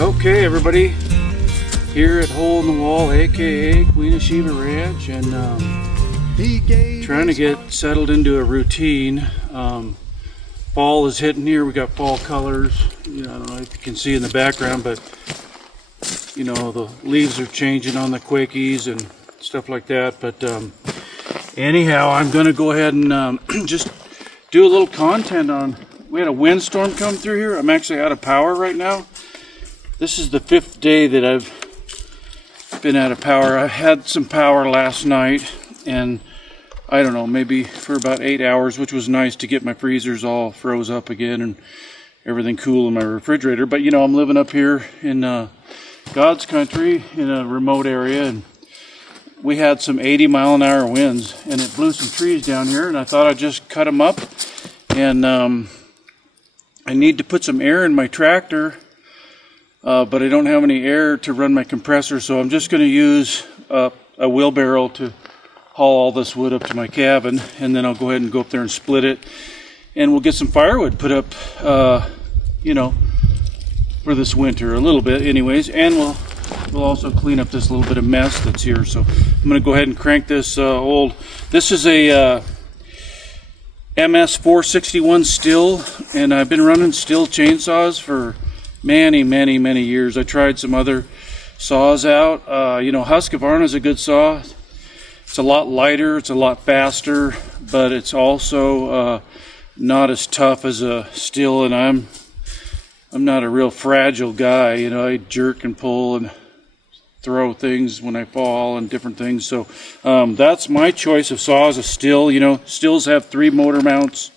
Okay, everybody, here at Hole in the Wall, aka Queen of Sheba Ranch, and trying to get settled into a routine. Fall is hitting here. We got fall colors. I don't know if you can see in the background, but the leaves are changing on the quakies and stuff like that. But anyhow, I'm going to go ahead and just do a little content on. We had a windstorm come through here. I'm actually out of power right now. This is the 5th day that I've been out of power. I had some power last night, and I don't know, maybe for about 8 hours, which was nice to get my freezers all froze up again and everything cool in my refrigerator. But I'm living up here in God's country in a remote area, and we had some 80-mile-an-hour winds, and it blew some trees down here, and I thought I'd just cut them up. And I need to put some air in my tractor. But I don't have any air to run my compressor, so I'm just going to use a wheelbarrow to haul all this wood up to my cabin, and then I'll go ahead and go up there and split it, and we'll get some firewood put up, for this winter, a little bit anyways, and we'll also clean up this little bit of mess that's here. So I'm going to go ahead and crank this this is a MS 461 Stihl, and I've been running Stihl chainsaws for many years. I tried some other saws out. Husqvarna is a good saw. It's a lot lighter, it's a lot faster, but it's also not as tough as a Stihl, and I'm not a real fragile guy. I jerk and pull and throw things when I fall and different things. So that's my choice of saws, a Stihl. Stihls have 3 motor mounts.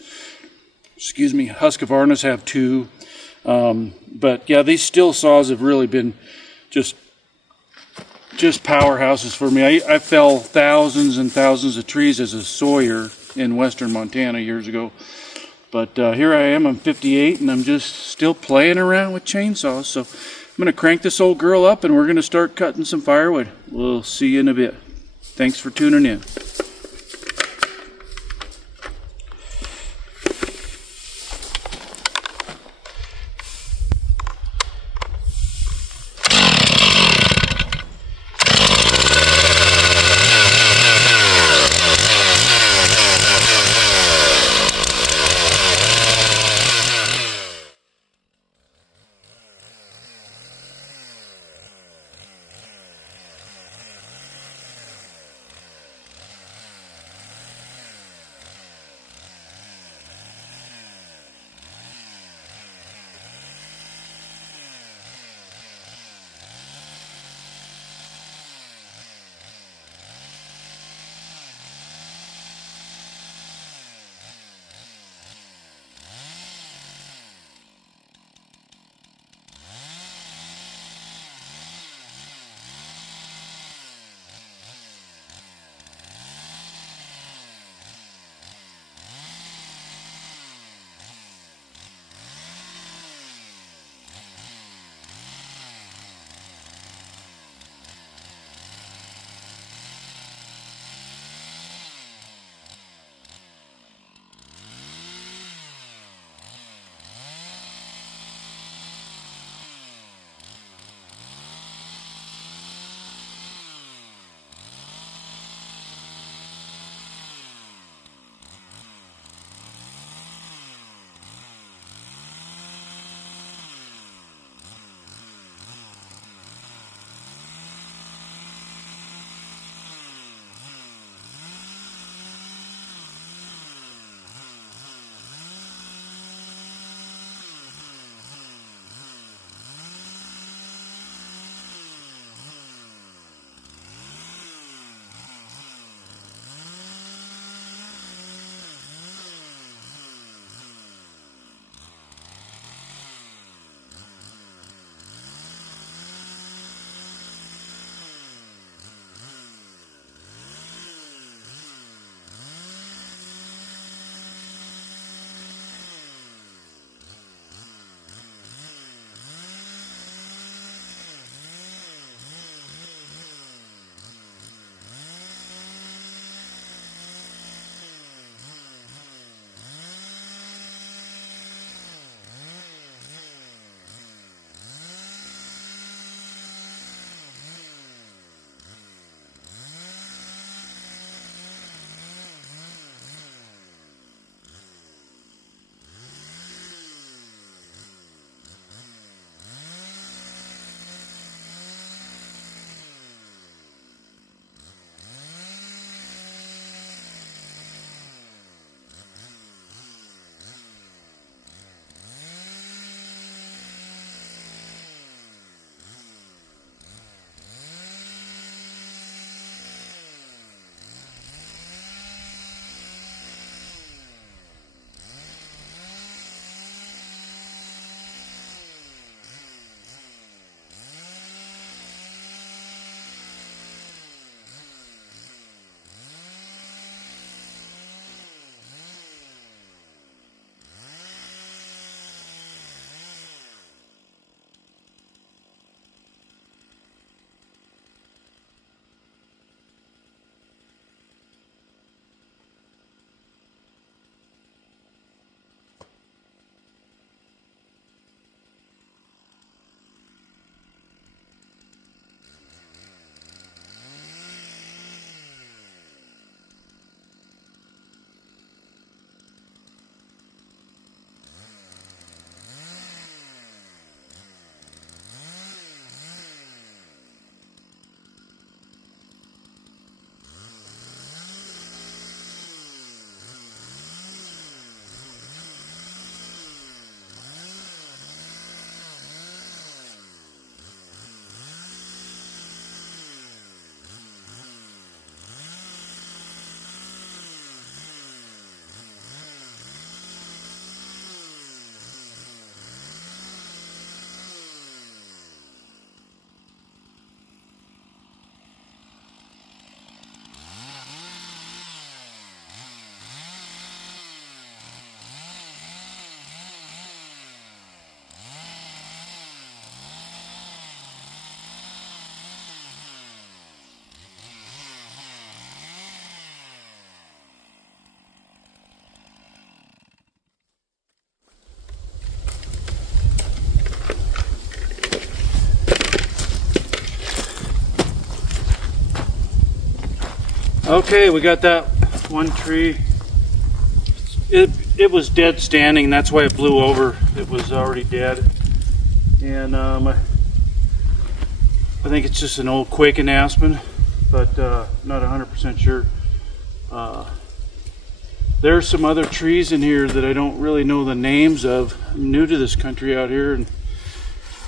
Husqvarnas have 2. But yeah, these Stihl saws have really been just powerhouses for me. I fell thousands and thousands of trees as a sawyer in western Montana years ago. But here I am, I'm 58, and I'm just still playing around with chainsaws. So I'm going to crank this old girl up, and we're going to start cutting some firewood. We'll see you in a bit. Thanks for tuning in. Okay, we got that one tree. It was dead standing, that's why it blew over. It was already dead. And I think it's just an old quaking aspen, but not 100% sure. There's some other trees in here that I don't really know the names of. I'm new to this country out here, and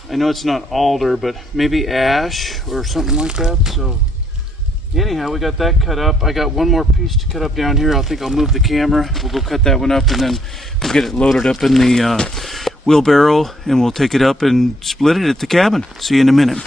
I know it's not alder, but maybe ash or something like that. So anyhow, we got that cut up. I got one more piece to cut up down here. I think I'll move the camera. We'll go cut that one up, and then we'll get it loaded up in the wheelbarrow, and we'll take it up and split it at the cabin. See you in a minute.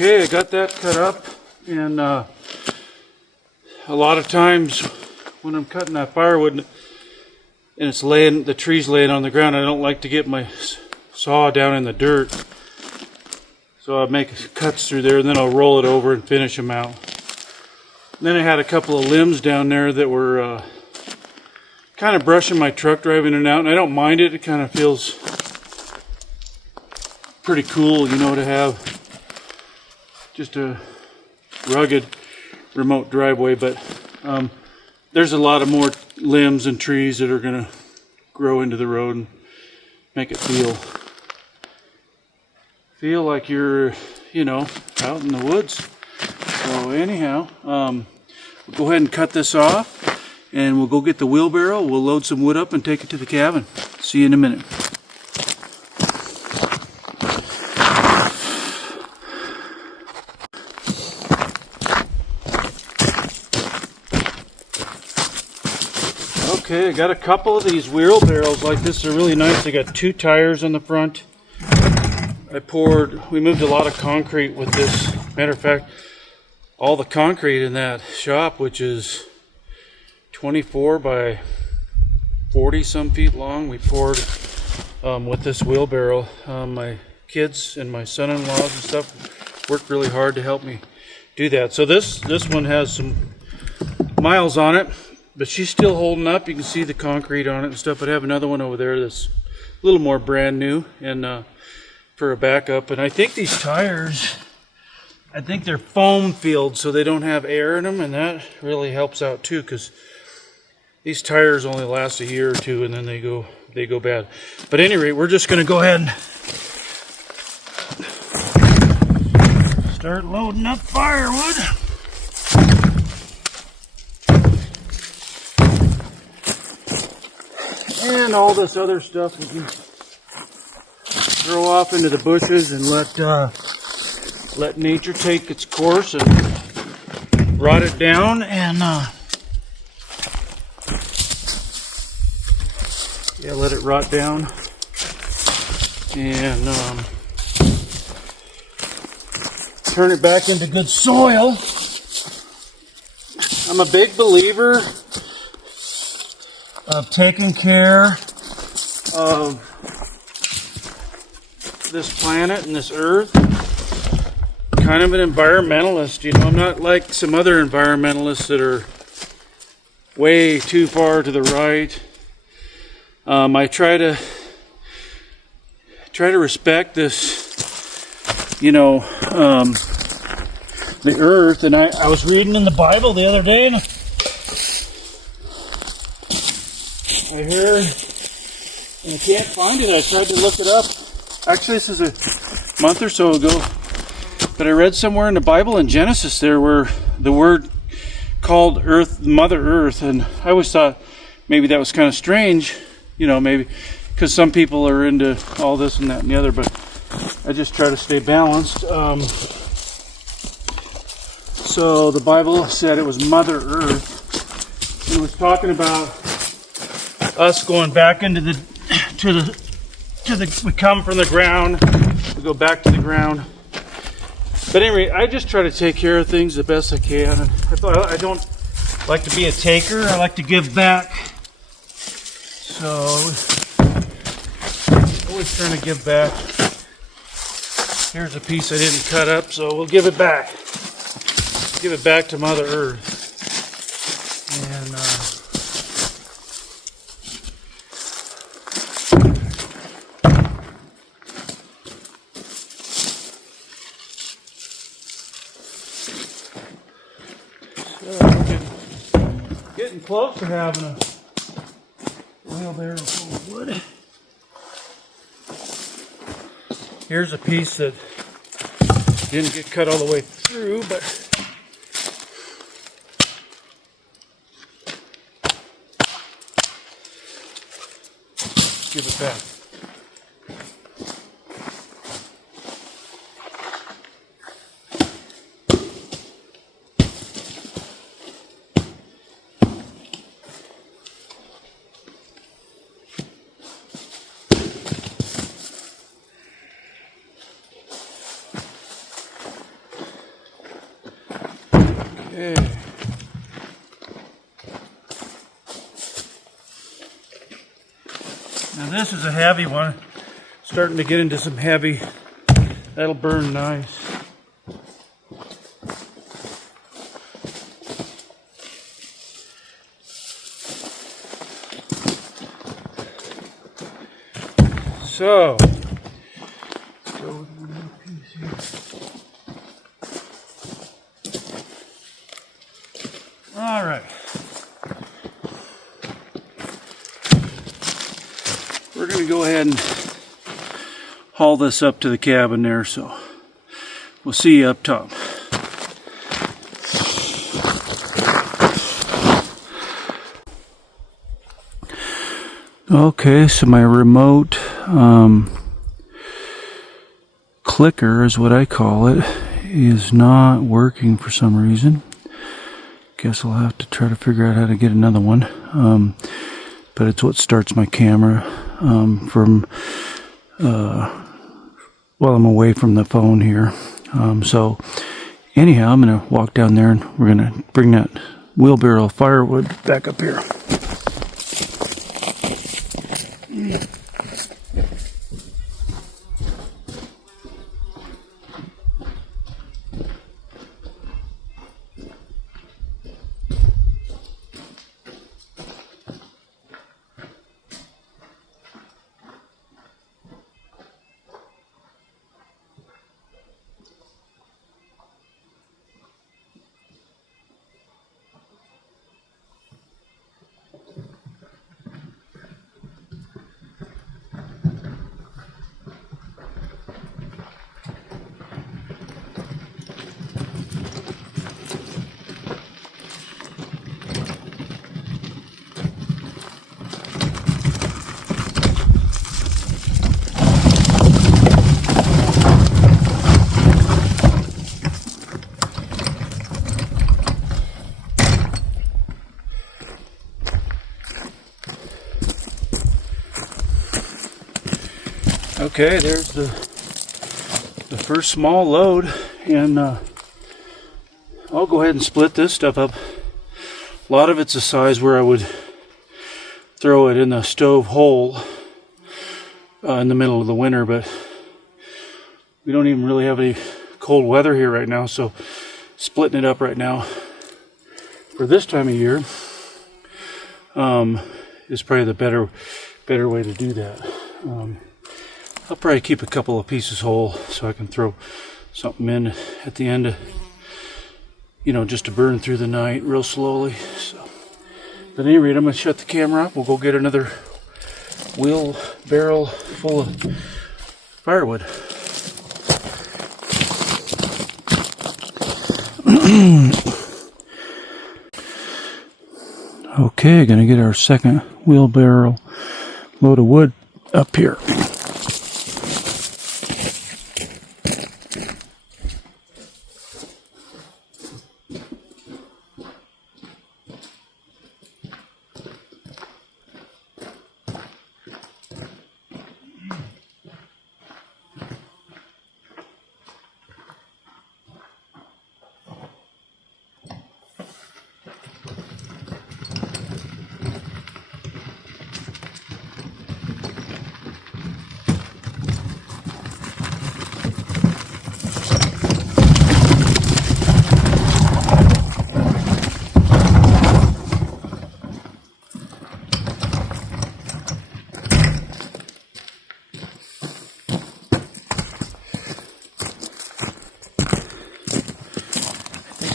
Okay, I got that cut up, and a lot of times when I'm cutting that firewood and it's laying, the tree's laying on the ground, I don't like to get my saw down in the dirt. So I make cuts through there, and then I'll roll it over and finish them out. And then I had a couple of limbs down there that were kind of brushing my truck driving in and out, and I don't mind it. It kind of feels pretty cool, you know, to have just a rugged remote driveway. But there's a lot of more limbs and trees that are going to grow into the road and make it feel like you're, you know, out in the woods. So anyhow, we'll go ahead and cut this off, and we'll go get the wheelbarrow. We'll load some wood up and take it to the cabin. See you in a minute. Okay, I got a couple of these wheelbarrows like this. They're really nice. They got 2 tires on the front. We moved a lot of concrete with this. Matter of fact, all the concrete in that shop, which is 24 by 40 some feet long, we poured with this wheelbarrow. My kids and my son-in-laws and stuff worked really hard to help me do that. So this one has some miles on it, but she's still holding up. You can see the concrete on it and stuff. But I have another one over there that's a little more brand new, and for a backup. And I think these tires, I think they're foam filled, so they don't have air in them, and that really helps out too, because these tires only last a year or two, and then they go bad. But at any rate, we're just going to go ahead and start loading up firewood. And all this other stuff we can throw off into the bushes and let nature take its course and rot it down, and yeah, let it rot down, and turn it back into good soil. I'm a big believer of taking care of this planet and this earth. Kind of an environmentalist, you know. I'm not like some other environmentalists that are way too far to the right. I try to respect this, you know, the earth. And I was reading in the Bible the other day, and I heard, and I can't find it. I tried to look it up. Actually, this is a month or so ago, but I read somewhere in the Bible in Genesis there where the word called Earth, Mother Earth, and I always thought maybe that was kind of strange, you know, maybe because some people are into all this and that and the other, but I just try to stay balanced. So the Bible said it was Mother Earth. It was talking about us going back into we come from the ground, we go back to the ground. But anyway, I just try to take care of things the best I can. And I don't like to be a taker. I like to give back. So always trying to give back. Here's a piece I didn't cut up, so we'll give it back. Give it back to Mother Earth. And getting close to having a wheelbarrow full of wood. Here's a piece that didn't get cut all the way through, but give it back. Okay. Now this is a heavy one. Starting to get into some heavy. That'll burn nice. So, let's go with one more piece here. All right. We're going to go ahead and haul this up to the cabin there, so we'll see you up top. Okay, so my remote clicker is what I call it, is not working for some reason. Guess I'll have to try to figure out how to get another one. But it's what starts my camera from while I'm away from the phone here. So anyhow, I'm gonna walk down there and we're gonna bring that wheelbarrow of firewood back up here. Okay, there's the first small load, and I'll go ahead and split this stuff up. A lot of it's a size where I would throw it in the stove hole in the middle of the winter, but we don't even really have any cold weather here right now, so splitting it up right now for this time of year is probably the better way to do that. I'll probably keep a couple of pieces whole so I can throw something in at the end, just to burn through the night real slowly. So, but at any rate, I'm going to shut the camera off. We'll go get another wheelbarrow full of firewood. Okay, gonna get our second wheelbarrow load of wood up here.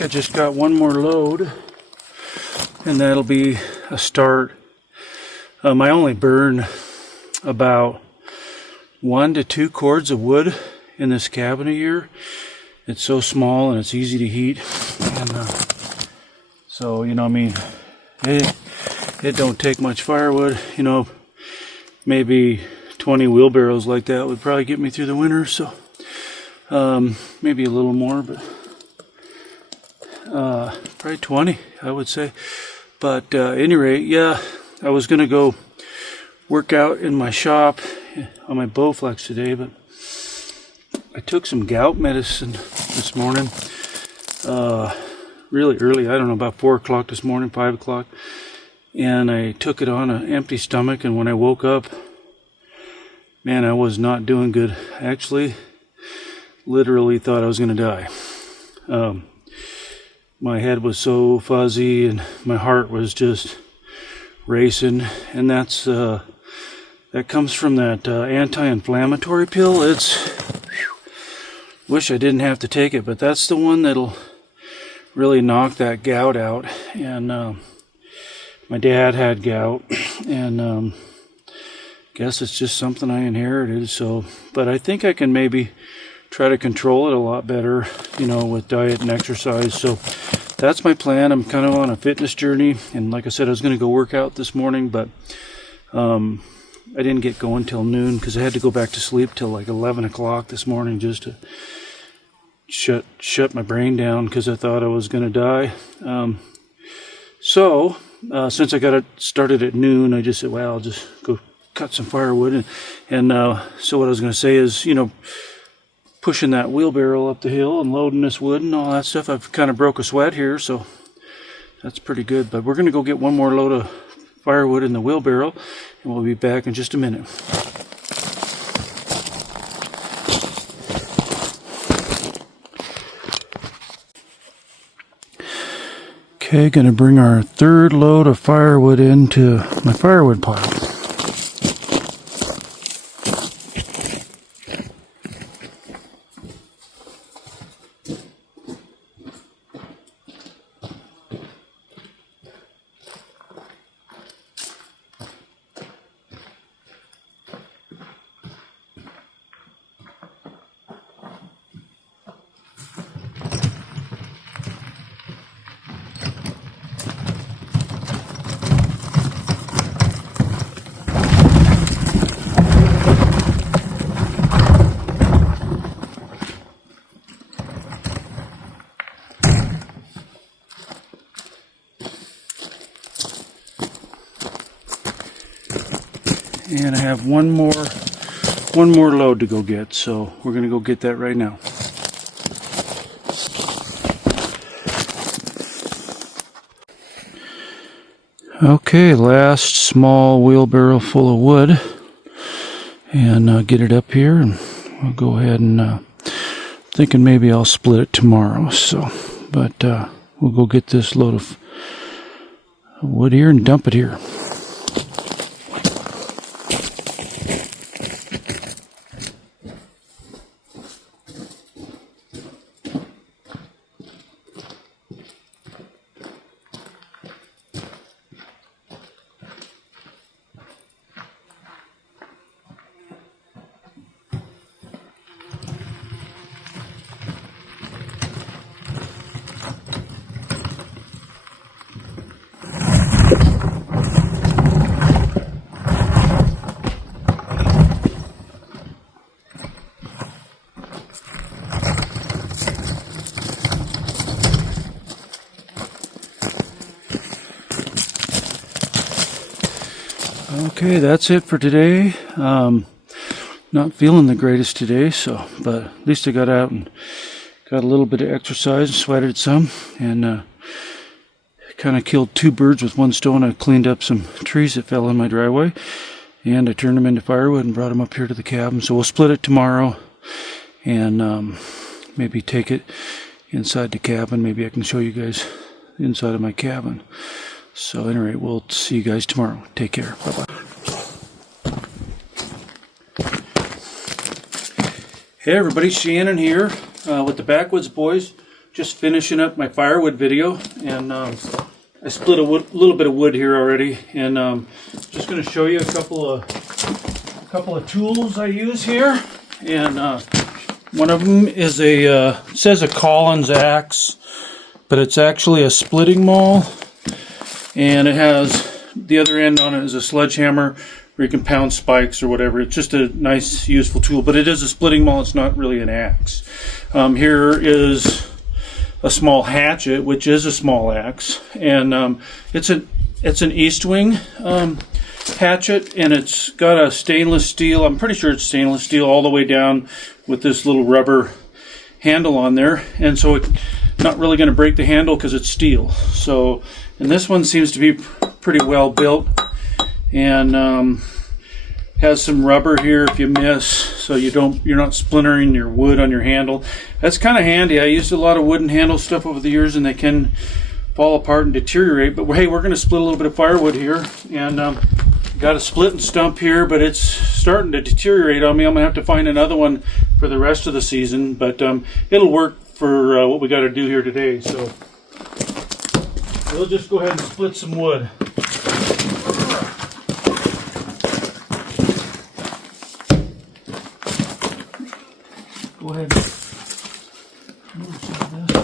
I just got one more load, and that'll be a start. I only burn about 1 to 2 cords of wood in this cabin a year. It's so small and it's easy to heat, and so it don't take much firewood. Maybe 20 wheelbarrows like that would probably get me through the winter. So maybe a little more, but probably 20, I would say. But at any rate, yeah, I was gonna go work out in my shop on my Bowflex today, but I took some gout medicine this morning. really early. I don't know, about 4 o'clock this morning, 5 o'clock. And I took it on an empty stomach, and when I woke up, man, I was not doing good. Actually, literally thought I was going to die. My head was so fuzzy, and my heart was just racing, and that comes from that anti-inflammatory pill. Wish I didn't have to take it, but that's the one that'll really knock that gout out. And my dad had gout, and guess it's just something I inherited. So, but I think I can maybe try to control it a lot better, you know, with diet and exercise. So that's my plan. I'm kind of on a fitness journey, and like I said, I was going to go work out this morning, but I didn't get going till noon because I had to go back to sleep till like 11 o'clock this morning just to shut my brain down because I thought I was going to die. So since I got it started at noon, I just said, well, I'll just go cut some firewood. And so what I was going to say is, you know, pushing that wheelbarrow up the hill and loading this wood and all that stuff, I've kind of broke a sweat here, so that's pretty good. But we're going to go get one more load of firewood in the wheelbarrow, and we'll be back in just a minute. Okay, going to bring our third load of firewood into my firewood pile. And I have one more load to go get, so we're going to go get that right now. Okay, last small wheelbarrow full of wood, and get it up here, and we'll go ahead and thinking maybe I'll split it tomorrow. So, but we'll go get this load of wood here and dump it here. Okay, that's it for today. Not feeling the greatest today, so but at least I got out and got a little bit of exercise and sweated some, and kind of killed 2 birds with 1 stone. I cleaned up some trees that fell in my driveway, and I turned them into firewood and brought them up here to the cabin. So we'll split it tomorrow, and maybe take it inside the cabin. Maybe I can show you guys the inside of my cabin. So anyway, we'll see you guys tomorrow. Take care. Bye-bye. Hey everybody, Shannon here with the Backwoods Boys. Just finishing up my firewood video, and I split a little bit of wood here already, and just going to show you a couple of tools I use here. And one of them is says a Collins axe, but it's actually a splitting maul, and it has the other end on it is a sledgehammer where you can pound spikes or whatever. It's just a nice, useful tool, but it is a splitting maul. It's not really an axe. Here is a small hatchet, which is a small axe, and it's an East Wing hatchet, and it's got a stainless steel. I'm pretty sure it's stainless steel all the way down with this little rubber handle on there, and so not really going to break the handle because it's steel. So, and this one seems to be pretty well built, and has some rubber here if you miss, so you're not splintering your wood on your handle. That's kind of handy. I used a lot of wooden handle stuff over the years, and they can fall apart and deteriorate. But hey, we're going to split a little bit of firewood here, and got a splitting stump here, but it's starting to deteriorate on me. I'm gonna have to find another one for the rest of the season, but it'll work for what we got to do here today. So we'll just go ahead and split some wood. Go ahead and move some of this.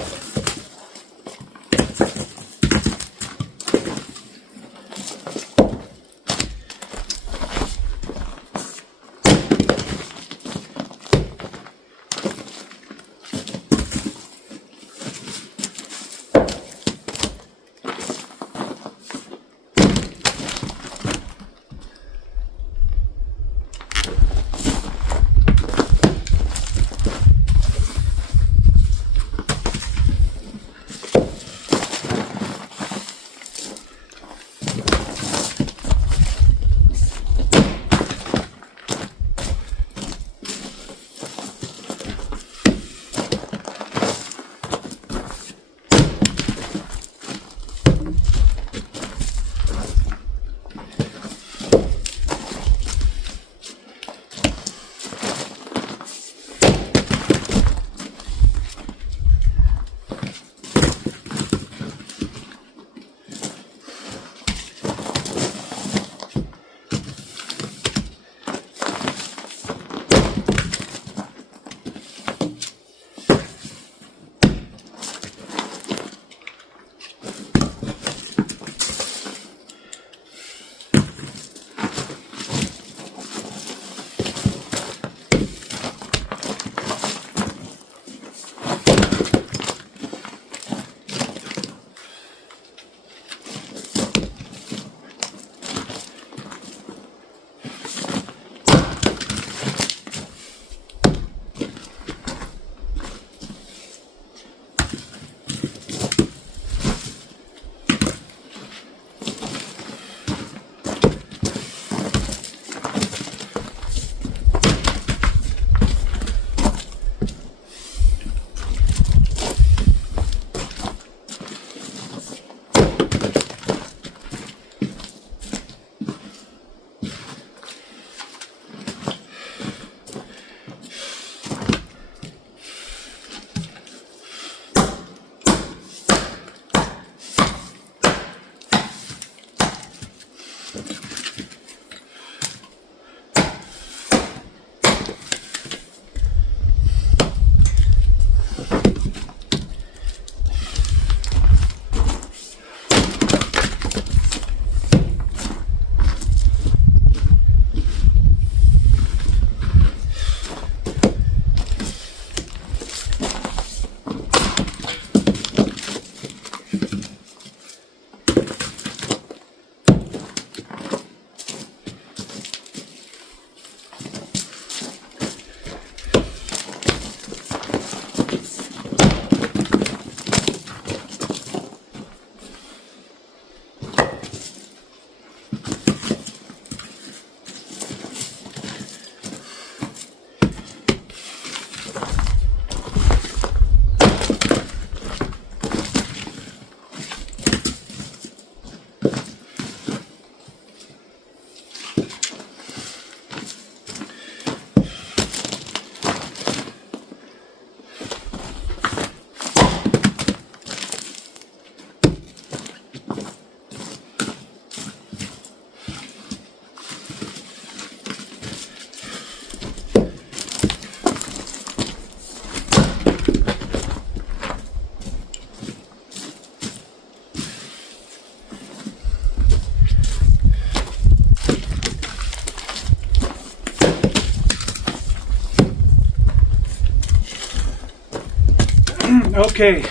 Okay,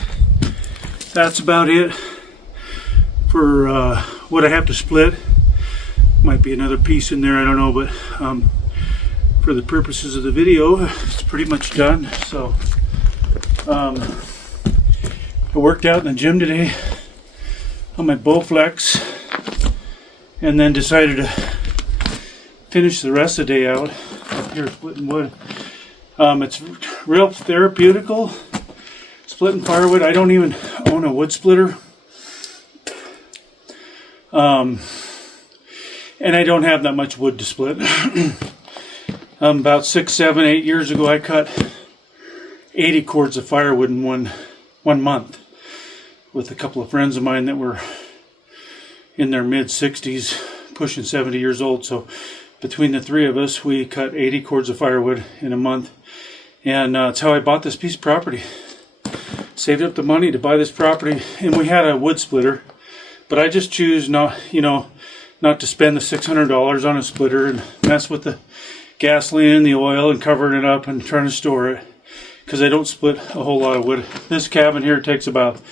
that's about it for what I have to split. Might be another piece in there, I don't know, but for the purposes of the video, it's pretty much done. So I worked out in the gym today on my Bowflex, and then decided to finish the rest of the day out up here splitting wood. It's real therapeutical, splitting firewood. I don't even own a wood splitter. And I don't have that much wood to split. About 6, 7, 8 years ago, I cut 80 cords of firewood in one month with a couple of friends of mine that were in their mid-60s, pushing 70 years old. So between the three of us, we cut 80 cords of firewood in a month. And that's how I bought this piece of property. Saved up the money to buy this property, and we had a wood splitter. But I just choose not to spend the $600 on a splitter and mess with the gasoline and the oil and covering it up and trying to store it, because I don't split a whole lot of wood. This cabin here takes about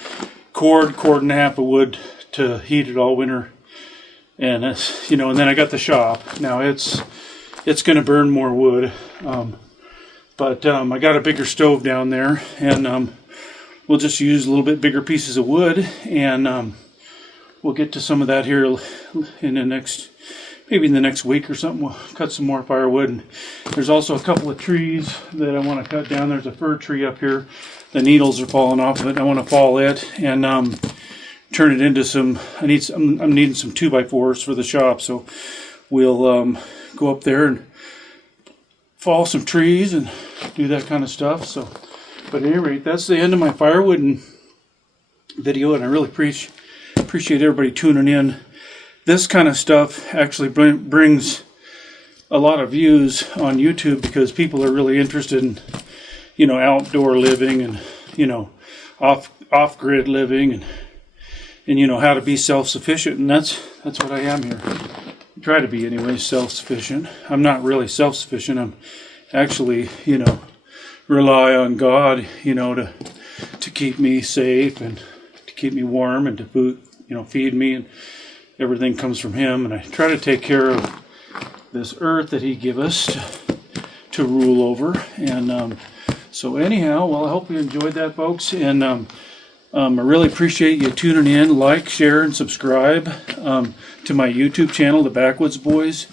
cord and a half of wood to heat it all winter. And it's, and then I got the shop. Now it's going to burn more wood, but I got a bigger stove down there, and we'll just use a little bit bigger pieces of wood, and we'll get to some of that here in the next week or something. We'll cut some more firewood. And there's also a couple of trees that I want to cut down. There's a fir tree up here. The needles are falling off of it. I want to fall it and turn it into some. I'm needing some 2x4s for the shop, so we'll go up there and fall some trees and do that kind of stuff. So, but at any rate, that's the end of my firewood and video, and I really appreciate everybody tuning in. This kind of stuff actually brings a lot of views on YouTube, because people are really interested in, outdoor living and, off-grid living and how to be self-sufficient. And that's what I am here. I try to be anyway, self-sufficient. I'm not really self-sufficient. I'm actually, rely on God, to keep me safe and to keep me warm and to feed me, and everything comes from Him. And I try to take care of this earth that He give us to rule over. And so anyhow, well, I hope you enjoyed that, folks. And I really appreciate you tuning in. Like, share, and subscribe to my YouTube channel, The Backwoods Boys,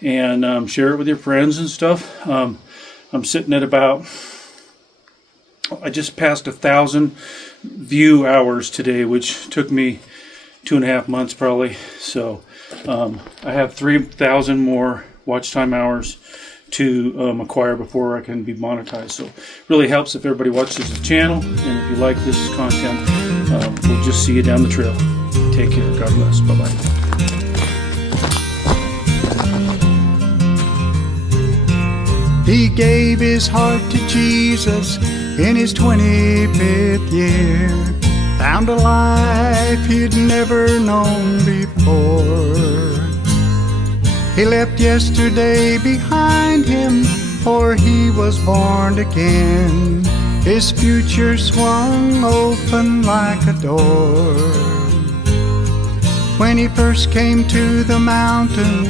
and share it with your friends and stuff. I'm sitting at I just passed 1,000 view hours today, which took me 2.5 months probably. So I have 3,000 more watch time hours to acquire before I can be monetized. So it really helps if everybody watches the channel, and if you like this content, we'll just see you down the trail. Take care. God bless. Bye-bye. He gave his heart to Jesus in his 25th year, found a life he'd never known before. He left yesterday behind him, for he was born again. His future swung open like a door. When he first came to the mountains,